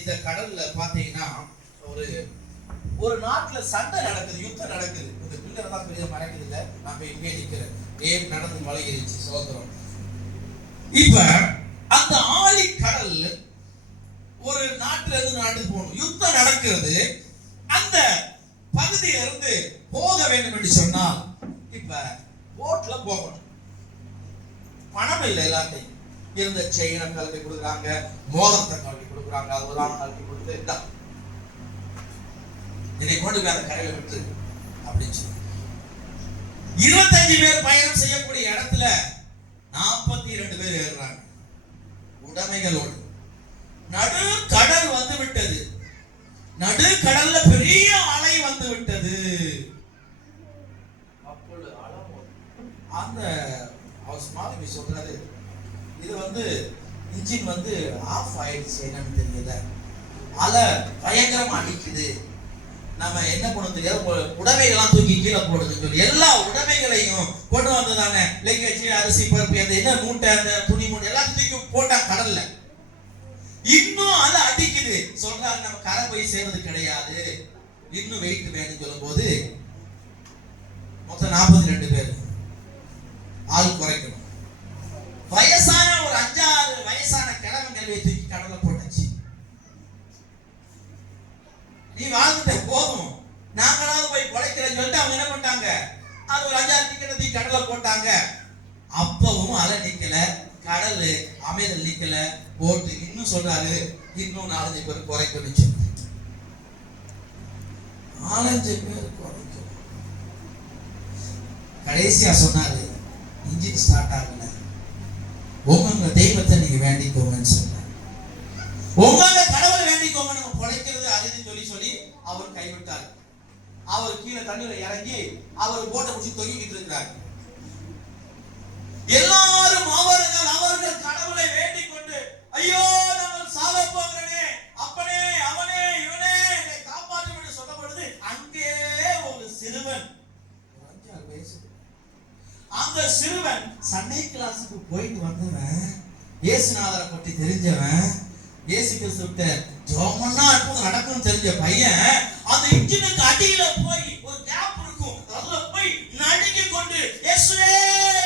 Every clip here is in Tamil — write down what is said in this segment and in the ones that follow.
இந்த கடல்ல பாத்தீங்கன்னா ஒரு நாட்டுல சண்டை நடக்குது, யுத்தம் நடக்குது. இந்த பில்லர் தான் பெரிய மறைக்குது இல்ல, நான் இங்கே நிக்கிறேன். ஏன் நடந்து மழை ஏறிச்சு சோதரம். இப்ப அந்த ஆழி கடல் ஒரு நாட்டுல இருந்து நாட்டுக்கு போகணும், யுத்தம் நடக்கிறது. அந்த பகுதியில இருந்து போக வேண்டும் என்று சொன்னால் இப்ப போட்ல போகணும். பணம் இல்லை, எல்லாத்தையும் இருந்த செயினை கலட்டி கொடுக்குறாங்க, மோதிரத்தை கலட்டி கொடுக்குறாங்க, அது ஒரு ஆள் கலட்டி கொடுத்து இதான் என்னை கொண்டு போய் அந்த கரையில விட்டு அப்படின்னு சொல்லி 25 பேர் பயணம் செய்யக்கூடிய இடத்துல 42 பேர் ஏறுறாங்க உடைமைகளோடு. நடு கடல் வந்து விட்டது, நடு கடல்ல பெரிய அலை வந்து விட்டது. அப்பொழுது அந்த அவர் மாதிரி சொல்றாரு, இது இன்ஜின் ஆஃப் ஆயிடுச்சு, என்னன்னு தெரியல, அலை பயங்கரமா அடிக்குது, நம்ம என்ன பண்ணணும் தெரியாது, உடைமைகள்லாம் தூக்கி கீழே போடுதுன்னு சொல்லி எல்லா உடைமைகளையும் கொண்டு வந்ததானே, லெக்கேஜ், அரிசி, பருப்பு, அந்த என்ன மூட்டை, அந்த துணி மூட்டை எல்லாத்தையும் தூக்கி போட்டாங்க கடல்ல. இன்னும் அது அடிக்குது. சொல்றாங்க நம்ம கரை போய் சேர்றது கிடையாது, இன்னும் வெயிட் வேணும்னு சொல்லும் போது மொத்தம் 42 பேர் ஆள் குறைக்கணும். வயசான ஒரு 5-6 வயசான கிழவங்களை தூக்கி கடல்ல போட்டுச்சு. நீ வாழ்ந்துட்ட போதும், நாங்களாவது போய் குறைக்கிறேன்னு சொல்லிட்டு அவங்க என்ன பண்ணிட்டாங்க, அது ஒரு 5-6 டிக்கெட்டை தூக்கி கடல்ல போட்டாங்க. அப்பவும் அலை நிக்கல, கடல் அமைதல் நிக்கல போட்டு இன்னும் சொல்றாரு, இன்னும் 4-5 பேர் குறைக்கணும் சொல்லி 4-5 பேர் குறைக்கணும். கடைசியா சொன்னாரு, இன்ஜின் ஸ்டார்ட் ஆகல, உங்க தெய்வத்தை நீங்க வேண்டிக்கோங்கன்னு சொன்னார். உங்க கடவுளை வேண்டிக்கோங்க, நம்ம குறைக்கிறது அரிதுன்னு சொல்லி சொல்லி அவர் கைவிட்டார். அவர் கீழே தண்ணீரை இறங்கி அவர் போட்டை பிடிச்சி தொங்கிக்கிட்டு இருக்கிறார். எல்லாரும் அவர்கள் கடவுளை வேண்டிக் கொண்டு, ஐயோ நாங்கள் சாக போகிறனே, அப்பனே அவனே இவனே என்னை காப்பாற்றும் என்று சொன்ன பொழுது அங்கே ஒரு சிறுவன், 5-6 வயசு, அந்த சிறுவன் சண்டே கிளாஸுக்கு போயிட்டு வந்தவன், இயேசுநாதரை பற்றி தெரிஞ்சவன், இயேசு கிறிஸ்துவிட்ட ஜோமன்னா அற்புதம் நடக்கும் தெரிஞ்ச பையன், அந்த இன்ஜினுக்கு அடியில போய் ஒரு கேப் இருக்கும், அதுல போய் நடுங்கி கொண்டு, இயேசுவே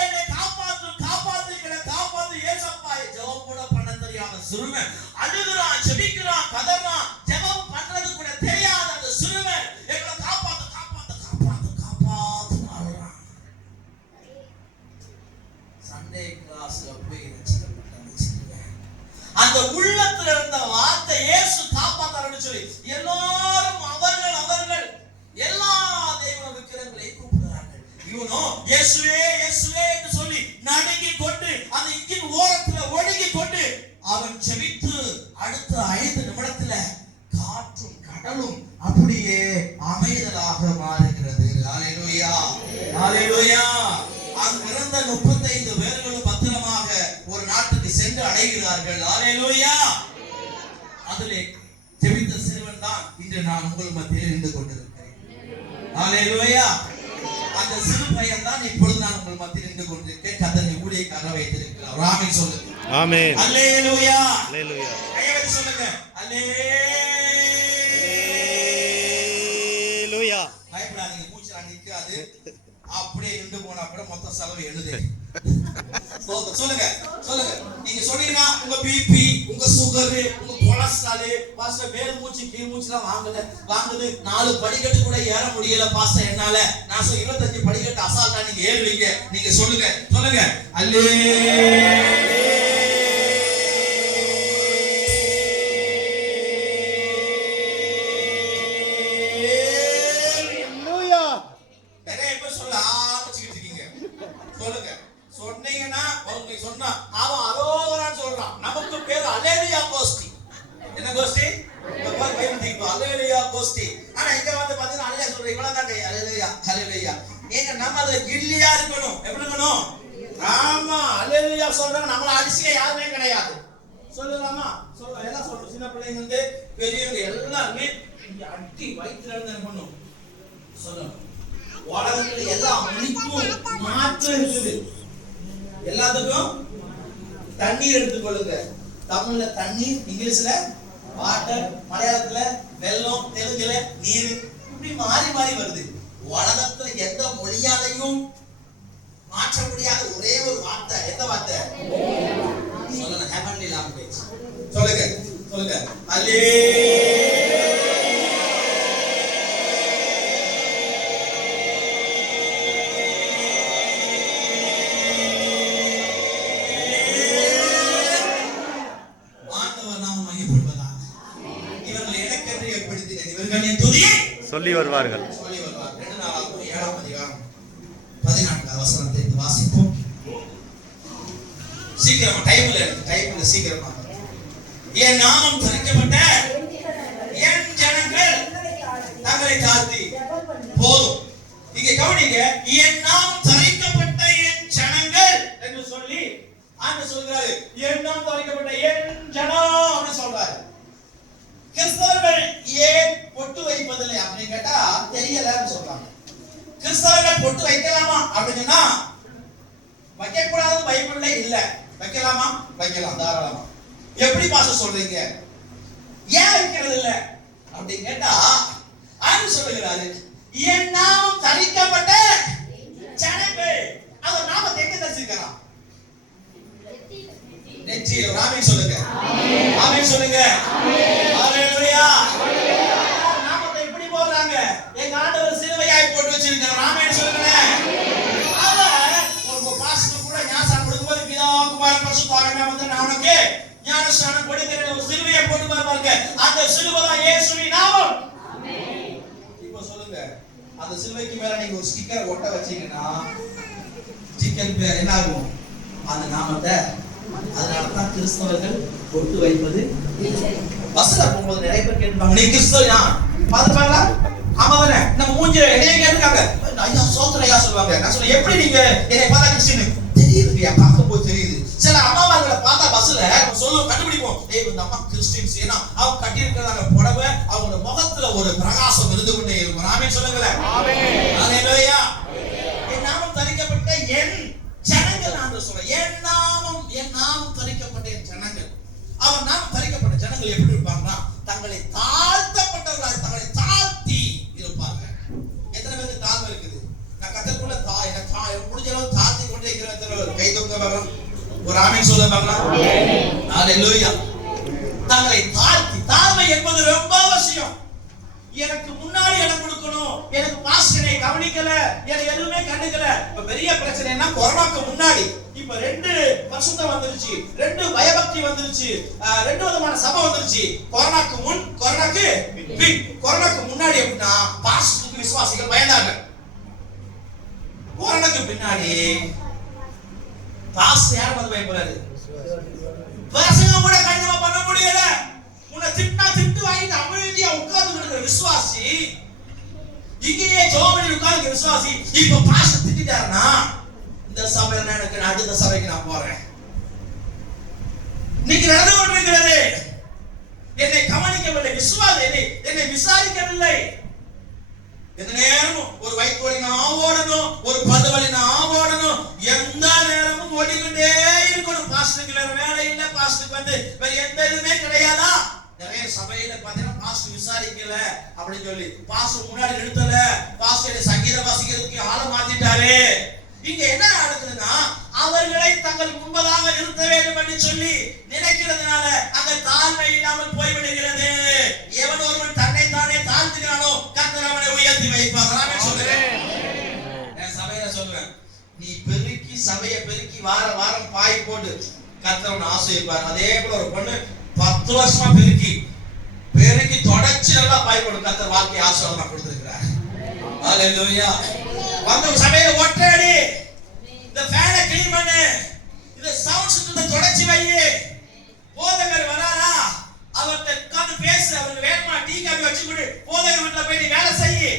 என்னை காப்பாத்து காப்பாத்து எங்களை காப்பாத்து ஏசப்பா, ஜெபம் கூட பண்ண தெரியாத சிறுவன் அழுகுறான், ஜெபிக்கிறான், கதறான், ஜெபம் பண்றது கூட தெரியாத அந்த சிறுவன் எங்களை காப்பாத்து காப்பாத்து காப்பாத்து காப்பாத்து அழுறான். சண்டே கிளாஸ்ல போய் அந்த உள்ளத்துல இருந்த வார்த்தை இயேசு காப்பாத்தாருன்னு சொல்லி எல்லாரும் அவர்கள் எல்லா தெய்வ விக்கிரங்களை கூப்பிடுறார்கள். இவனோ இயேசுவே இயேசுவே என்று சொல்லி நடுங்கி கொண்டு அந்த இன்ஜின் ஓரத்துல ஒடுங்கி கொண்டு அவன் ஜெபித்து அடுத்த 5 நிமிடத்துல காற்றும் கடலும் அப்படியே அமைதலாக மாறுகிறது. ஹல்லேலூயா ஹல்லேலூயா. அங்கிருந்த 35 பேர்களும் பத்திரமாக ஒரு நாட்டுக்கு சென்று அடைகிறார்கள். ஹல்லேலூயா. அதிலே ஜெபித்த சிறுவன் தான் இன்று நான் உங்கள் மத்தியில் நின்று கொண்டிருக்கிறேன். ஹல்லேலூயா. அந்த சிறு பையன் தான் இப்பொழுது நான் உங்கள் மத்தியில் நின்று கொண்டிருக்கிறேன். கர்த்தர் ஊழியக்காரராக வைத்திருக்கிறார். ஆமென் சொல்லுங்க. ஆமென். ஹல்லேலூயா ஹல்லேலூயா. கையை சொல்லுங்க. ஹல்லேலூயா. பயப்படாதீங்க, மூச்சு நிக்காது. அப்படியே நின்று போனா கூட மொத்த செலவு எழுது. சொல்லுங்க சொல்லுங்க. நீங்க சொன்னீங்கன்னா உங்க பிபி, உங்க சுகர், உங்க கொலஸ்ட்ரால், பாஸ்டர் மேல் மூச்சு கீழ் மூச்சுலாம் வாங்குது, 4 படிக்கட்டு கூட ஏற முடியல பாஸ்டர் என்னால. நான் 25 படிக்கட்டு அசால்ட்டா நீங்க ஏறுவீங்க. நீங்க சொல்லுங்க சொல்லுங்க. சொன்னா அவன் அரோகரான்னு சொல்றான். நமக்கு பேர் அல்லேலூயா கோஷ்டி. என்ன கோஷ்டி? அல்லேலூயா கோஷ்டி. ஆனா இங்க வந்து பாத்தீங்கன்னா அல்லேலூயா சொல்றீங்க, இவ்வளவுதான் அல்லேலூயா அல்லேலூயா. ஏங்க நம்ம அதுல கில்லியா இருக்கணும். எப்படி இருக்கணும்? ஆமா, அல்லேலூயா சொல்றாங்க. நம்மள அடிசிய யாருமே கிடையாது. சொல்லலாமா? சொல்ல எல்லாம் சொல்றோம். சின்ன பிள்ளைங்க வந்து பெரியவங்க எல்லாருமே இங்க அடி வயிற்றுல இருந்து பண்ணணும் சொல்லணும். உலகத்துல எல்லா மணிக்கும் மாற்றம் இருக்குது. எல்லாத்துக்கும் தண்ணீர் எடுத்துக்கொள்ளுங்க. தமிழ்ல தண்ணீர், இங்கிலீஷ்ல வாட்டர், மலையாளத்துல வெள்ளம், தெலுங்குல நீர், இப்படி மாறி மாறி வருது. உலகத்துல எந்த மொழியாலையும் மாற்ற முடியாத ஒரே ஒரு வார்த்தை, எந்த வார்த்தை? சொல்லுங்க. Heavenly language. சொல்லுங்க சொல்லுங்க. சொல்லி வருவார்கள். 2 நாளாகமம் 7ஆம் அதிகாரம் 14ஆம் வசனத்தை வாசிப்போம். சீக்கிரமா டைம்ல சீக்கிரமா. என் நாமம் தரிக்கப்பட்ட என் ஜனங்கள் தங்களை தாழ்த்தி போதும். இங்க கவனிங்க. என் நாமம் தரிக்கப்பட்ட என் ஜனங்கள் என்று சொல்லி ஆண்டு சொல்றாரு. என் நாமம் தரிக்கப்பட்ட என் ஜனம் சொல்றாரு. கிறிஸ்தவர்கள் ஏன் பொட்டு வைப்பதில்லை அப்படின்னு கேட்டா தெரியலன்னு சொல்றாங்க. கிறிஸ்தவர்கள் பொட்டு வைக்கலாமா அப்படின்னா வைக்க கூடாது பைபிள்ல இல்ல. வைக்கலாமா? வைக்கலாம், தாராளமா. எப்படி பாஸ்டர் சொல்றீங்க? ஏன் வைக்கிறது இல்ல அப்படின்னு கேட்டா ஆண்டு சொல்லுகிறாரு, என் நாமம் தரிக்கப்பட்ட ஜனங்கள். அந்த நாமத்தை எங்க தரிசிக்கலாம்? நெற்றியில. ஆமென் சொல்லுங்க. ஆமென் சொல்லுங்க. ஹல்லேலூயா. நாமத்தை எப்படி போடுறாங்க? எங்க ஆண்டவர் சிலுவையாய் போட்டு வச்சிருக்காங்க. ஆமென் சொல்லுங்க. அவ ஒரு பாஸ்டர் கூட ஞானம் கொடுக்கும்போது பிதா குமாரன் பரிசுத்த ஞானஸ்நானம் கொடுக்கிற ஒரு சிலுவையை போட்டு பாருங்க, அந்த சிலுவை தான் இயேசுவின் நாமம். இப்போ சொல்லுங்க, அந்த சிலுவைக்கு மேல நீங்க ஒரு ஸ்டிக்கர் ஒட்ட வச்சீங்கன்னா ஸ்டிக்கர் பேர் என்ன ஆகும்? அந்த நாமத்தை. அதனாலதான் கிறிஸ்தவர்கள் ஒட்டு வைப்பது இல்லை. பஸ்ல போகும்போது நிறைய பேர் கேட்பாங்க, நீ கிறிஸ்தவனா? பாத்துப்பாங்களா? ஆமா தானே? நம்ம மூஞ்சில என்னைய கேட்டுருக்காங்க, ஐயா சோத்திரையா சொல்லுவாங்க. நான் சொல்ல, எப்படி நீங்க என்னை பார்த்தா கிறிஸ்டின் தெரியுதுயா? பார்க்க போது தெரியுது. சில அம்மாமார்களை பார்த்தா பஸ்ல சொல்லுவோம், கண்டுபிடிப்போம், ஏய் இந்த அம்மா கிறிஸ்டின்ஸ். ஏன்னா அவங்க கட்டி இருக்கிறாங்க புடவை, அவங்க முகத்துல ஒரு பிரகாசம் இருந்து கொண்டே இருக்கும். ஆமென் சொல்லுங்களேன். ஆமென். ஹalleluya. என் நாமம் தரிக்கப்பட்ட என் ஜனங்கள், நான் சொல்றேன், என் நாமம் தரிக்கப்பட்ட என் ஜனங்கள். அவன் நாமம் தரிக்கப்பட்ட ஜனங்கள் எப்படி இருப்பாங்கன்னா, தங்களை தாழ்த்தப்பட்டவர்களாக, தங்களை தாழ்த்தி இருப்பாங்க. எத்தனை பேருக்கு தாழ்வு இருக்குது? நான் கத்தருக்குள்ள முடிஞ்ச அளவு தாழ்த்தி கொண்டே இருக்கிறேன். கை தூக்க பார்க்கலாம், ஒரு ஆமென் சொல்ல பார்க்கலாம். ஹalleluya. தங்களை தாழ்த்தி, தாழ்மை என்பது ரொம்ப அவசியம். எனக்கு முன்னாடி இடம் கொடுக்கணும், எனக்கு பாஸ்டரை கவனிக்கல, எனக்கு எதுவுமே கண்டுக்கல. இப்ப பெரிய பிரச்சனை என்ன, கொரோனாக்கு முன்னாடி இப்ப 2 பரிசுத்தம் வந்துருச்சு, 2 பயபக்தி வந்துருச்சு, 2 விதமான சபை வந்துருச்சு. கொரோனாக்கு முன், கொரோனாக்கு பின். கொரோனாக்கு முன்னாடி எப்படின்னா பாஸ்டருக்கு விசுவாசிகள் பயந்தாங்க. கொரோனாக்கு பின்னாடி பாஸ்டர் யார் வந்து பயப்படுறாரு? பசங்க கூட கண்டிப்பா பண்ண முடியல. உன்னை திட்டா திட்டு வாங்கிட்டு அமைதியா உட்கார்ந்து இருக்கிற விசுவாசி, இங்கேயே ஜோமணி உட்கார்ந்து விசுவாசி இப்ப பாஸ்டர் திட்டாருன்னா, இந்த சபையில எனக்கு அடுத்த சபைக்கு நான் போறேன். இன்னைக்கு நடந்து கொண்டிருக்கிறது, என்னை கவனிக்கவில்லை விசுவாசி, என்னை விசாரிக்கவில்லை. எந்த நேரமும் ஒரு வயிற்று நான் ஓடணும், ஒரு பல்லு வலி நான் ஓடணும், எந்த நேரமும் ஓடிக்கொண்டே இருக்கணும். பாஸ்டருக்கு வேற வேலை இல்லை, பாஸ்டருக்கு வந்து வேற எந்த இதுவுமே கிடையாதா? நிறைய சபையில பாத்தீங்கன்னா பாஸ்டர் விசாரிக்கல அப்படின்னு சொல்லி பாஸ்டர் முன்னாடி நிறுத்தல, பாஸ்டர் சங்கீத வாசிக்கிறதுக்கு ஆளை மாத்திட்டாரு. இங்க என்ன நடக்குதுன்னா, அவர்களை தங்கள் முன்பதாக நிறுத்த வேண்டும் என்று சொல்லி நினைக்கிறதுனால அங்க தாழ்மை இல்லாமல் போய்விடுகிறது. எவன் ஒருவன் தன்னை தானே தாழ்த்துகிறானோ கர்த்தர் அவனை உயர்த்தி வைப்பார். ஆமென் சொல்லுறேன். நான் சபையில சொல்றேன், நீ பெருக்கி சபையை பெருக்கி வாரம் பாய் போட்டு கர்த்தர் அவனை ஆசீர்வதிப்பார். அதே போல ஒரு பொண்ணு 10 வருஷமா பெருக்கி தொடச்சு நல்லா பாய் போட்டு கர்த்தர் வாழ்க்கை ஆசீர்வாதமா கொடுத்திருக்கிறார். ஹalleluya. வந்து சபையில ஒட்டடி, இந்த ஃபேனை க்ளீன் பண்ணு, இந்த சவுண்ட் சிஸ்டத்தை தொடச்சி வை. போதகர் வராரா, அவர்கிட்ட உட்கார்ந்து பேசு, அவருக்கு வேணுமா டீ காபி வச்சு கொடு. போதகர் வீட்டுல போய் நீ வேலை செய்,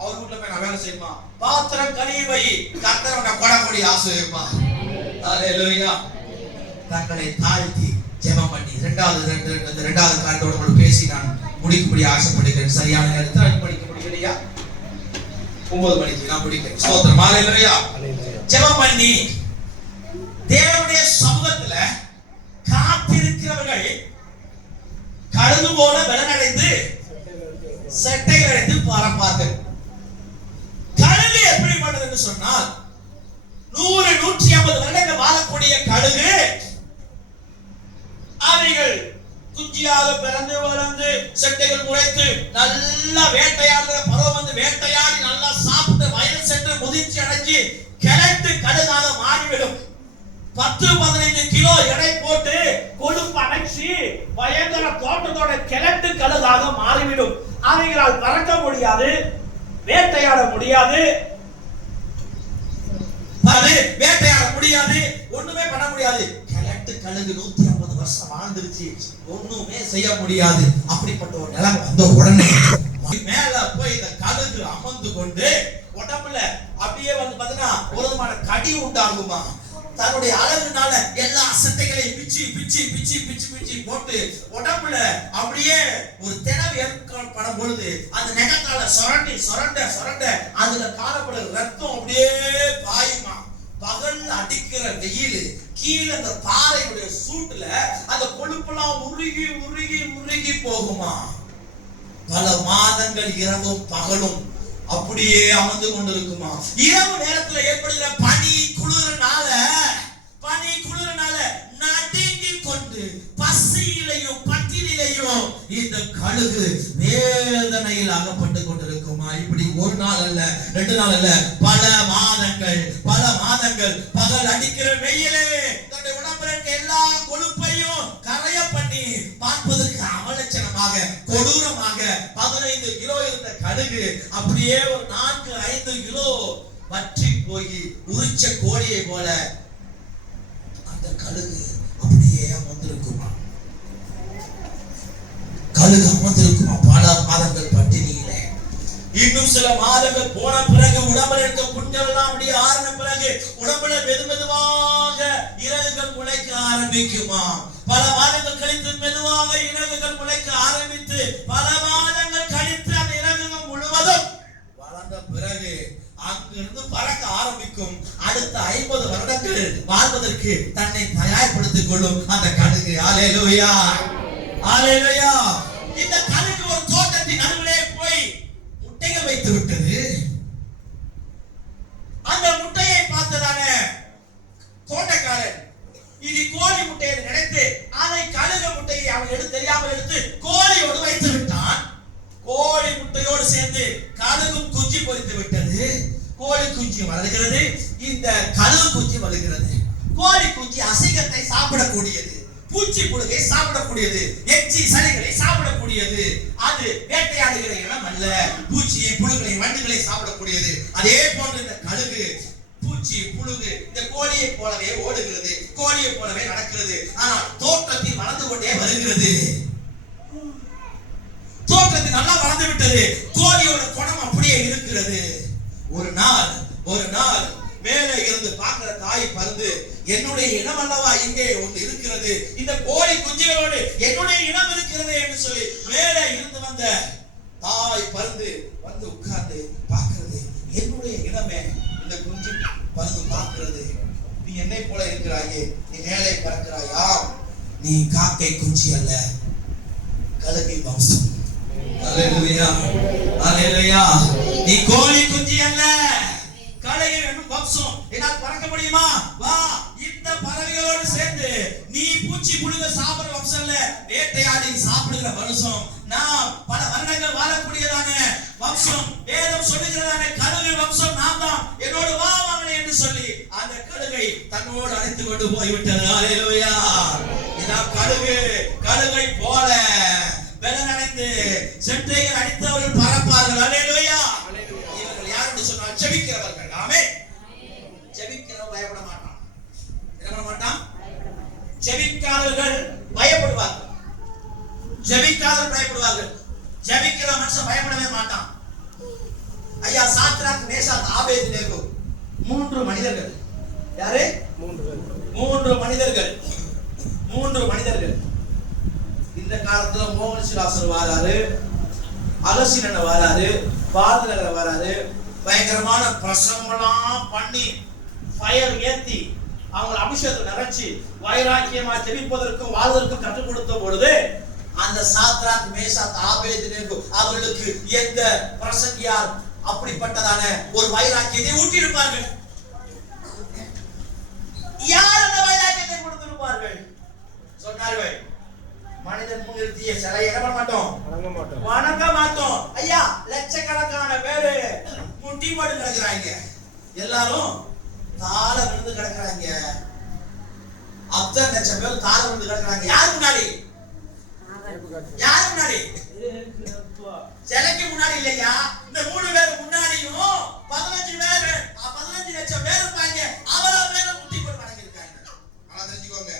அவர் வீட்டுல போய் நான் வேலை செய்யுமா. பாத்திரம் கழுவி வை, கர்த்தர் உன்னை கொடக்கூடிய ஆசீர்வதிப்பார். ஹalleluya. தங்களை தாழ்த்தி ஜெபம் பண்ணி இரண்டாவது காரியத்தோட உங்களுக்கு பேசி நான் முடிக்கும்படி ஆசைப்படுகிறேன். சரியான நேரத்தில் படிக்க முடியலையா? 9 மணிக்கு நான் முடிக்கிறேன். ஸ்தோத்திரம். ஹalleluya. ஜெபம் பண்ணி தேவனுடைய சமூகத்துல காத்திருக்கிறவர்கள் கழுகு போல பலனடைந்து செட்டைகள் அடைந்து பறப்பார்கள். கழுகு எப்படி பண்ணுது என்று சொன்னால், 100-150 வருடங்கள் வாழக்கூடிய கழுகு அவைகள் குஞ்சியாக பிறந்து வளர்ந்து செட்டைகள் முளைத்து நல்லா வேட்டையாடுற பருவம் வந்து வேட்டையாடி நல்லா சாப்பிட்டு வயல் சென்று முதிர்ச்சி அடைஞ்சு கிழட்டு கழுகாக மாறிவிடும். 10-15 கிலோ எடை போட்டு கொழுப்பு அடைச்சி பயங்கர தோட்டத்தோட கிழட்டு கழுகாக மாறிவிடும். அவைகளால் பறக்க முடியாது, வேட்டையாட முடியாது, வேட்டையாட முடியாது, ஒண்ணுமே பண்ண முடியாது. கிழட்டு கழுகு 150 வருஷம் வாழ்ந்துருச்சு, ஒண்ணுமே செய்ய முடியாது. அப்படிப்பட்ட ஒரு நிலைமை வந்த உடனே மேல போய் இந்த கழுகு அமர்ந்து கொண்டு உடம்புல அப்படியே வந்து பாத்தீங்கன்னா ஒரு விதமான கடி உண்டாகுமா. தன்னுடைய அழகுனால எல்லா சட்டைகளையும் பிச்சு பிச்சு பிச்சு பிச்சு பிச்சு போட்டு உடம்புல அப்படியே ஒரு திணவு ஏற்படும் பொழுது அந்த நெகத்தால சொரண்டி சொரண்ட சொரண்ட அதுல காணப்படுற ரத்தம் அப்படியே பாயுமா. பகல் அடிக்கிற வெயில் கீழே அந்த பாறையுடைய சூட்டுல அந்த கொழுப்பெல்லாம் உருகி உருகி உருகி போகுமா. பல மாதங்கள் இரவும் பகலும் அப்படியே அமர்ந்து கொண்டிருக்குமா. இரவு நேரத்துல ஏற்படுகிற பனி குளிர்னால நடுங்கி கொண்டு பசியிலையும் பட்டினிலையும் இந்த கழுகு வேதனையில் அகப்பட்டு கொண்டிருக்குமா. இப்படி ஒரு நாள் அல்ல, 2 நாள் அல்ல, பல மாதங்கள் பகல் அடிக்கிற வெயிலே தன்னுடைய உடம்புல இருக்க எல்லா கொழுப்பையும் கரைய பண்ணி பார்ப்பதற்கு அவலட்சணமாக கொடூரமாக 15 கிலோ இருந்த கழுகு அப்படியே ஒரு 4-5 கிலோ வற்றி போய் உரிச்ச கோழியை போல அந்த கழுகு அப்படியே அமர்ந்திருக்குமா. கழுகு அமர்ந்திருக்குமா பல மாதங்கள் பட்டினியிலே. இன்னும் சில மாதங்கள் போன பிறகு உடம்புல இருக்க புண்கள் எல்லாம் அப்படியே ஆறின பிறகு உடம்புல மெதுவாக இறகுகள் முளைக்க ஆரம்பிக்குமா. பல மாதங்கள் கழித்து மெதுவாக இறகுகள் முளைக்க ஆரம்பித்து பல மாதங்கள் கழித்து அந்த இறகுகள் முழுவதும் வளர்ந்த பிறகு அங்கிருந்து பறக்க ஆரம்பிக்கும். அடுத்த 50 வருடங்கள் வாழ்வதற்கு தன்னை தயார்படுத்திக் கொள்ளும் அந்த கழுகு. அல்லேலூயா, அல்லேலூயா. இந்த கழுகு ஒரு தோட்டத்தின் நடுவிலே போய் முட்டைகள் வைத்து விட்டது. அந்த முட்டையை பார்த்ததான தோட்டக்காரன் இது கோழி முட்டை என்று நினைத்து அதை கழுகு முட்டையை அவன் எடுத்து தெரியாமல் எடுத்து கோழியோடு வைத்து விட்டான். கோழி முட்டையோடு சேர்ந்து கழுகும் குஞ்சு பொரித்து விட்டது. கோழி குஞ்சு வளர்கிறது, இந்த கழுகு குஞ்சு வளர்கிறது. கோழி குஞ்சு அசைகத்தை சாப்பிடக்கூடியது, பூச்சி புழுகை சாப்பிடக்கூடியது, எச்சி சளிகளை சாப்பிடக்கூடியது. அது வேட்டையாடுகிற இனம் அல்ல, பூச்சியை புழுகளை வண்டுகளை சாப்பிடக்கூடியது. அதே போன்று இந்த கழுகு பூச்சி புழுகு இந்த கோழியை போலவே ஓடுகிறது, கோழியை போலவே நடக்கிறது. ஆனால் தோற்றத்தில் வளர்ந்து கொண்டே வருகிறது. தோற்றத்தில் நல்லா வளர்ந்து விட்டது. கோழியோட குணம் அப்படியே இருக்கிறது. ஒரு நாள் மேலே இருந்து பார்க்கிற தாய் பருந்து என்னுடைய இனம் அல்லவா இங்கே ஒன்று இருக்கிறது, இந்த கோழி குஞ்சுகளோடு என்னுடைய இனம் இருக்கிறது என்று சொல்லி மேலே இருந்து வந்த தாய் பருந்து வந்து உட்கார்ந்து பார்க்கிறது. என்னுடைய இனமே இந்த குஞ்சு பருந்து பார்க்கிறது. நீ என்னை போல இருக்கிறாயே, நீ மேலே பறக்கிறாயா, நீ காக்கை குஞ்சு அல்ல, கழுகின் வம்சம். அல்லேலூயா, அல்லேலூயா. நீ கோழி குஞ்சு அல்ல, கழுகின் வம்சம். என்னால் பறக்க முடியுமா? வா, இந்த பறவைகளோடு சேர்ந்து நீ பூச்சி புழுக சாப்பிடுற வம்சம் இல்ல, வேட்டையாடி சாப்பிடுகிற வம்சம். நாம் பல வருடங்கள் வாழக்கூடியதான வம்சம். வேதம் சொல்லுகிறதான கழுகு வம்சம் நாம் தான். என்னோடு வா மகனே என்று சொல்லி அந்த கழுகை தன்னோடு அழைத்து கொண்டு போய்விட்டது. அல்லேலூயா. இதான் கழுகை போல வெள்ளனடைந்து செட்டைகள் அடித்தவர்கள் பறப்பார்கள். அல்லேலூயா. இவர்கள் யார் என்று சொன்னால் ஜெபிக்கிறவர்கள். ஆமென். ஜெபிக்கிறவன் பயப்பட மாட்டான். என்ன பண்ண மாட்டான்? ஜெபிக்காதவர்கள் பயப்படுவார்கள். ஜெபிக்காதவர்கள் பயப்படுவார்கள். ஜெபிக்கிற மனுஷன் பயப்படவே மாட்டான். ஐயா, சாத்ராக், மேஷாக், ஆபேத்நேகோ 3 மனிதர்கள். யாரு? 3 மனிதர்கள். 3 மனிதர்கள். இந்த காலத்துல மோகன் சிலாசர் வராரு, அகசினன் வராரு, பாரதிநகர் வராரு. பயங்கரமான பிரசங்கம்லாம் பண்ணி ஃபயர் ஏத்தி அவங்க அபிஷேகத்தை நிறைச்சி வைராக்கியமா ஜெபிப்பதற்கும் வாழ்வதற்கும் கற்றுக் கொடுத்த பொழுது அந்த சாத்ராக், மேஷாக், ஆபேத்நேகோ அவர்களுக்கு எந்த பிரசங்கியார் அப்படிப்பட்டதான ஒரு வைராக்கியத்தை ஊட்டி இருப்பார்கள்? யார் அந்த வைராக்கியத்தை கொடுத்திருப்பார்கள்? சொன்னார்கள், மனிதன் முன்னிறுத்திய சிலை என்ன பண்ண மாட்டோம், வணங்க மாட்டோம். ஐயா, லட்சக்கணக்கான பேரு முட்டி போட்டு கிடக்குறாங்க. எல்லாரும் தாழ விழுந்து கிடக்குறாங்க. அத்தனை லட்சம் பேர் தாழ விழுந்து கிடக்குறாங்க. யாரு முன்னாடி? யாரு முன்னாடி? சிலைக்கு முன்னாடி இல்லையா? இந்த 3 பேர் முன்னாடியும் 15 லட்சம் பேர் இருப்பாங்க. அவ்வளவு பேர் முட்டி போட்டு வணங்கிருக்காங்க. நல்லா தெரிஞ்சுக்கோங்க.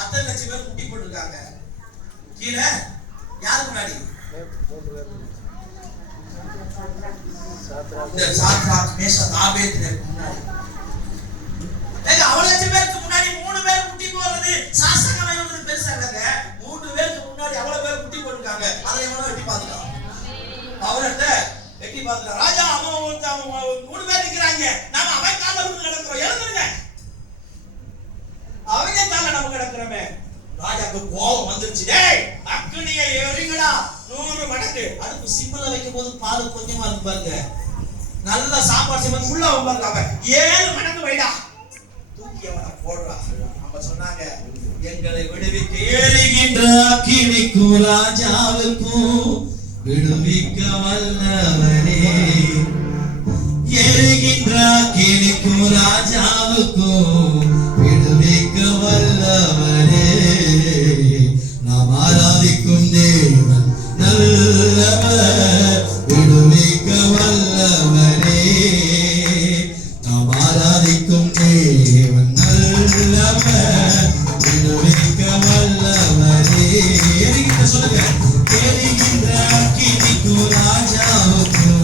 அத்தனை லட்சம் பேர் முட்டி போட்டு இருக்காங்க. கீழே யாரு முன்னாடி? இந்த சாத்ராக், மேஷாக், ஆபேத்நேகோ முன்னாடி. அவ்வளவு லட்சம் பேருக்கு முன்னாடி 3 பேர் முட்டி போடுறது சாஸ்திரமா இவங்களுக்கு பெருசா இல்லைங்க. 3 பேருக்கு முன்னாடி அவ்வளவு பேர் முட்டி போட்டுருக்காங்க. அதை எவனோ வெட்டி பார்த்துட்டான். அவர்கிட்ட வெட்டி பார்த்துட்டான். ராஜா, அவன் 3 பேர் நிக்கிறாங்க, நாம அவன் கால விழுந்து கிடக்குறோம், எழுந்துருங்க. அவங்க கால நம்ம கிடக்குறோமே. ராஜாக்கு கோபம் வந்துருச்சு. டேய், அக்னியை எரிங்கடா 100 மடங்கு. அடுப்பு சிம்பிளா வைக்கும் போது பால் கொஞ்சமா இருக்கு பாருங்க, நல்ல சாப்பாடு செய்வது ஃபுல்லா வைப்பாங்க. அவன் 7 மடங்கு வைடா, தூக்கி அவனை போடுறா. நம்ம சொன்னாங்க, எங்களை விடுவிக்க எரிகின்ற அக்கினிக்கும் ராஜாவுக்கும் விடுவிக்க வல்லவரே, எரிகின்ற அக்கினிக்கும் ராஜாவுக்கும் விடுவிக்க வல்லவரே. நல்லவர், விடுவிக்க வல்லவரே. நாம் ஆராதிக்கும் தேவன் நல்லவர், விடுவிக்க வல்லவரே. எரிகின்ற சொல்லுங்க, எரிகின்ற அக்கினிக்கு ராஜாவுக்கு